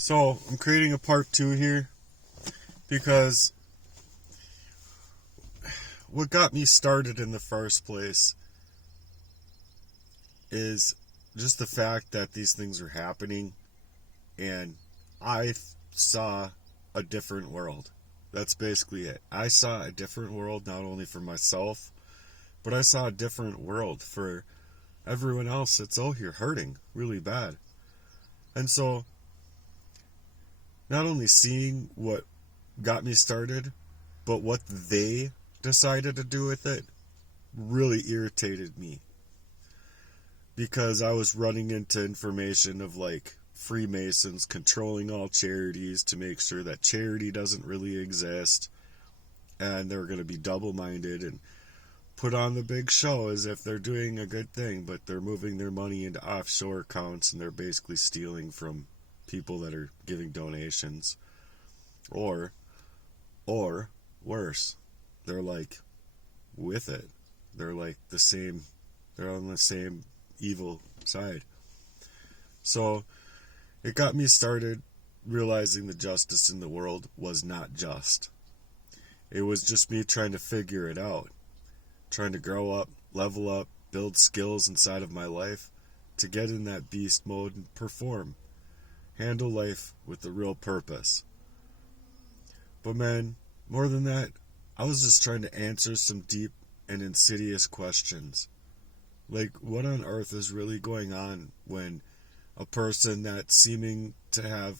So, I'm creating a part 2 here because what got me started in the first place is just the fact that these things are happening, and I saw a different world. That's basically it. I saw a different world not only for myself, but I saw a different world for everyone else that's out here hurting really bad. And so, not only seeing what got me started, but what they decided to do with it really irritated me, because I was running into information of like Freemasons controlling all charities to make sure that charity doesn't really exist, and they're going to be double-minded and put on the big show as if they're doing a good thing, but they're moving their money into offshore accounts and they're basically stealing from people that are giving donations. Or worse, they're like with it. They're like the same, they're on the same evil side. So it got me started realizing the justice in the world was not just. It was just me trying to figure it out, trying to grow up, level up, build skills inside of my life to get in that beast mode and perform, handle life with a real purpose. But man, more than that, I was just trying to answer some deep and insidious questions. Like, what on earth is really going on when a person that's seeming to have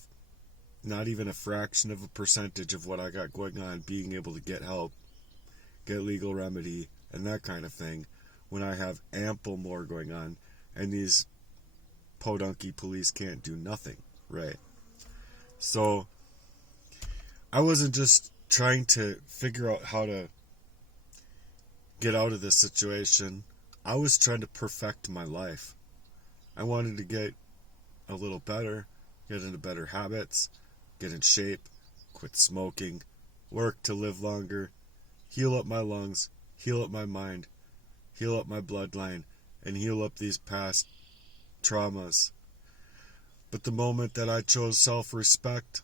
not even a fraction of a percentage of what I got going on being able to get help, get legal remedy, and that kind of thing, when I have ample more going on, and these podunky police can't do nothing, right? So, I wasn't just trying to figure out how to get out of this situation. I was trying to perfect my life. I wanted to get a little better, get into better habits, get in shape, quit smoking, work to live longer, heal up my lungs, heal up my mind, heal up my bloodline, and heal up these past traumas. But the moment that I chose self-respect,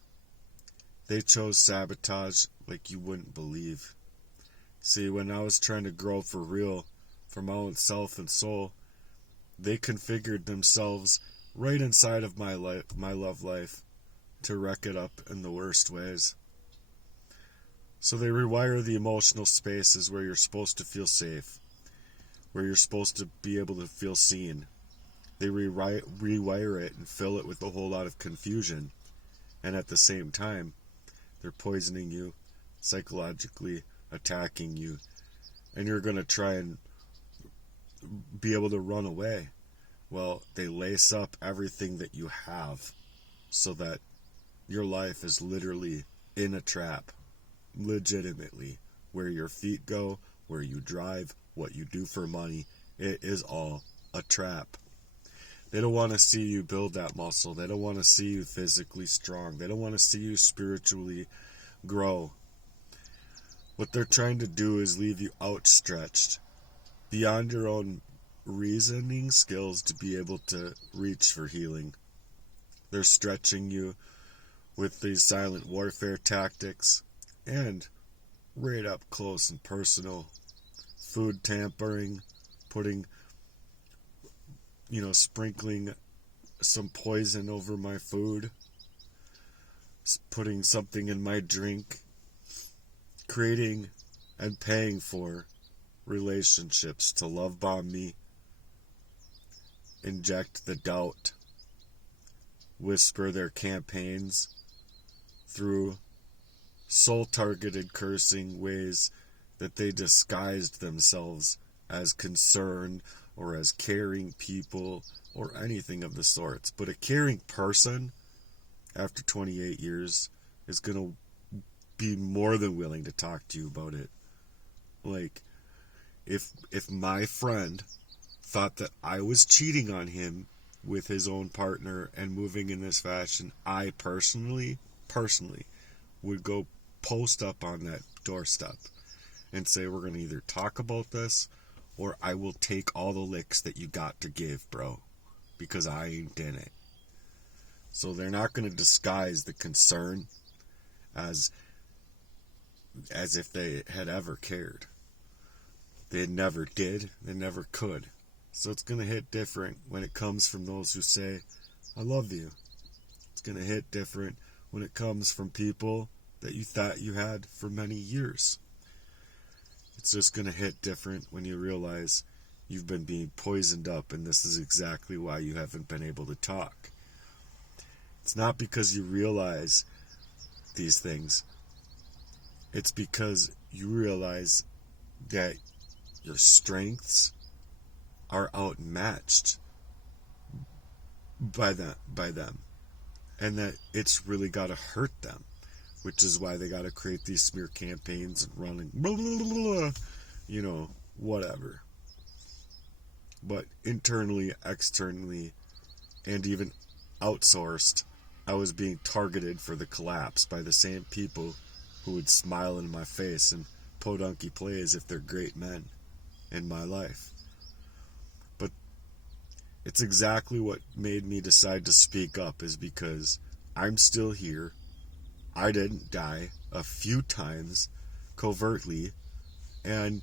they chose sabotage like you wouldn't believe. See, when I was trying to grow for real, for my own self and soul, they configured themselves right inside of my love life, to wreck it up in the worst ways. So they rewire the emotional spaces where you're supposed to feel safe, where you're supposed to be able to feel seen. They rewire it and fill it with a whole lot of confusion. And at the same time, they're poisoning you, psychologically attacking you, and you're going to try and be able to run away. Well, they lace up everything that you have so that your life is literally in a trap, legitimately. Where your feet go, where you drive, what you do for money, it is all a trap. They don't want to see you build that muscle. They don't want to see you physically strong. They don't want to see you spiritually grow. What they're trying to do is leave you outstretched beyond your own reasoning skills to be able to reach for healing. They're stretching you with these silent warfare tactics and right up close and personal food tampering, putting, sprinkling some poison over my food, putting something in my drink, creating and paying for relationships to love bomb me, inject the doubt, whisper their campaigns through soul-targeted cursing ways that they disguised themselves as concerned or as caring people or anything of the sorts. But a caring person, after 28 years, is going to be more than willing to talk to you about it. Like, if my friend thought that I was cheating on him with his own partner and moving in this fashion, I personally would go post up on that doorstep and say, we're going to either talk about this or I will take all the licks that you got to give, bro, because I ain't in it. So they're not going to disguise the concern as if they had ever cared. They never did. They never could. So it's going to hit different when it comes from those who say, I love you. It's going to hit different when it comes from people that you thought you had for many years. It's just going to hit different when you realize you've been being poisoned up, and this is exactly why you haven't been able to talk. It's not because you realize these things. It's because you realize that your strengths are outmatched by them, and that it's really got to hurt them, which is why they got to create these smear campaigns and running, blah, blah, blah, blah, whatever. But internally, externally, and even outsourced, I was being targeted for the collapse by the same people who would smile in my face and podunky play as if they're great men in my life. But it's exactly what made me decide to speak up, is because I'm still here. I didn't die a few times covertly, and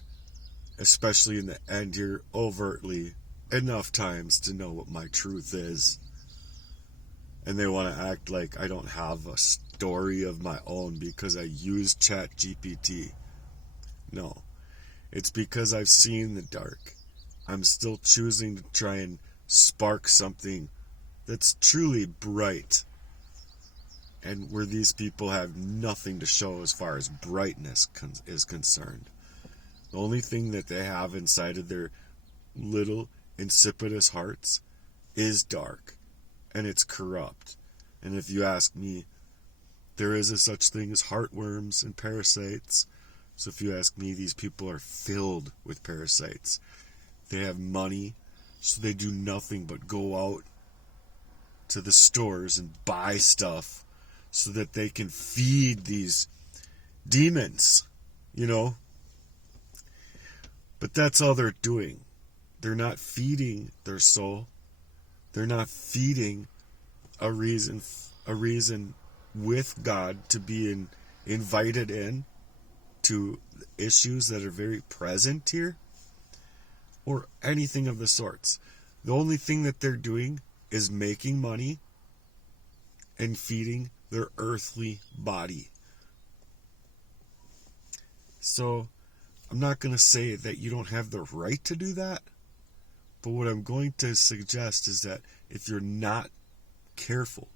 especially in the end here, overtly enough times to know what my truth is. And they want to act like I don't have a story of my own because I use ChatGPT. No, it's because I've seen the dark. I'm still choosing to try and spark something that's truly bright, and where these people have nothing to show as far as brightness is concerned. The only thing that they have inside of their little insipidous hearts is dark, and it's corrupt. And if you ask me, there is a such thing as heartworms and parasites. So if you ask me, these people are filled with parasites. They have money, so they do nothing but go out to the stores and buy stuff so that they can feed these demons, But that's all they're doing. They're not feeding their soul. They're not feeding a reason with God to be invited in to issues that are very present here, or anything of the sorts. The only thing that they're doing is making money and feeding their earthly body. So I'm not going to say that you don't have the right to do that, but what I'm going to suggest is that if you're not careful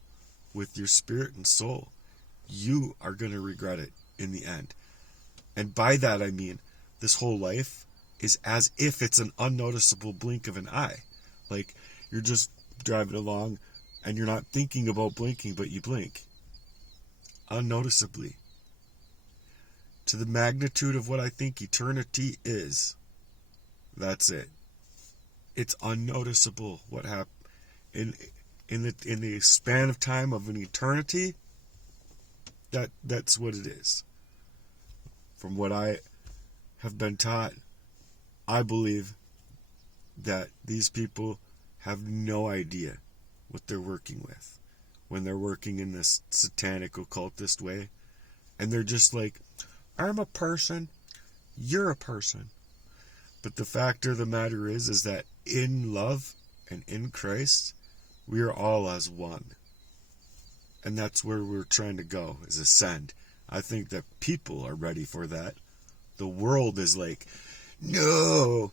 with your spirit and soul, you are going to regret it in the end. And by that I mean, this whole life is as if it's an unnoticeable blink of an eye. Like, you're just driving along and you're not thinking about blinking, but you blink unnoticeably. To the magnitude of what I think eternity is, that's it. It's unnoticeable what happened in the span of time of an eternity. That's what it is. From what I have been taught, I believe that these people have no idea what they're working with when they're working in this satanic occultist way. And they're just like, I'm a person, you're a person. But the fact of the matter is that in love and in Christ, we are all as one. And that's where we're trying to go, is ascend. I think that people are ready for that. The world is like, no,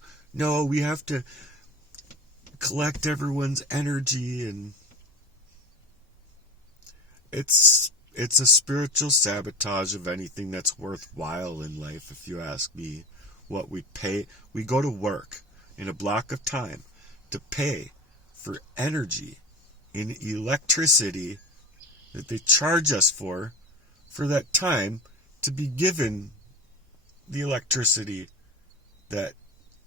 we have to collect everyone's energy, and it's a spiritual sabotage of anything that's worthwhile in life, if you ask me. What we pay, we go to work in a block of time to pay for energy in electricity that they charge us for that time to be given the electricity that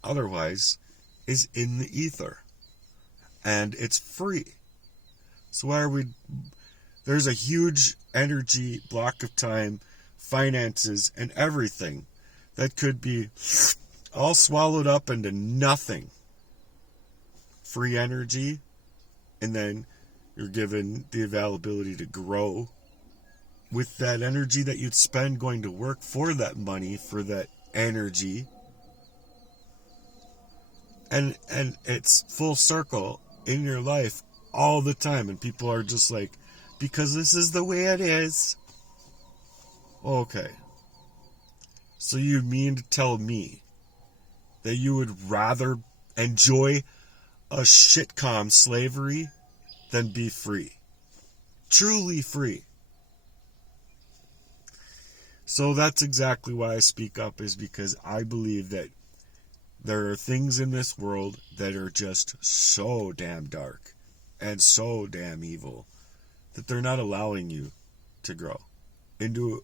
otherwise is in the ether. And it's free. So why are we... There's a huge energy block of time, finances, and everything that could be all swallowed up into nothing. Free energy, and then You're given the availability to grow with that energy that you'd spend going to work for that money, for that energy. And it's full circle in your life all the time. And people are just like, because this is the way it is. Okay. So you mean to tell me that you would rather enjoy a shitcom slavery than be free? Truly free. So that's exactly why I speak up, is because I believe that there are things in this world that are just so damn dark and so damn evil that they're not allowing you to grow into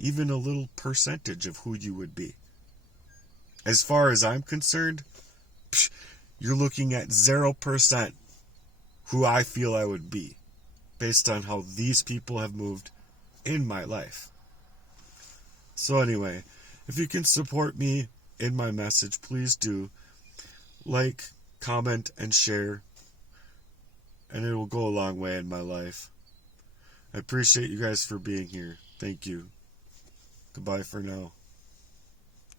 even a little percentage of who you would be. As far as I'm concerned, you're looking at 0% who I feel I would be based on how these people have moved in my life. So anyway, if you can support me in my message, please do. Like, comment, and share. And it will go a long way in my life. I appreciate you guys for being here. Thank you. Goodbye for now.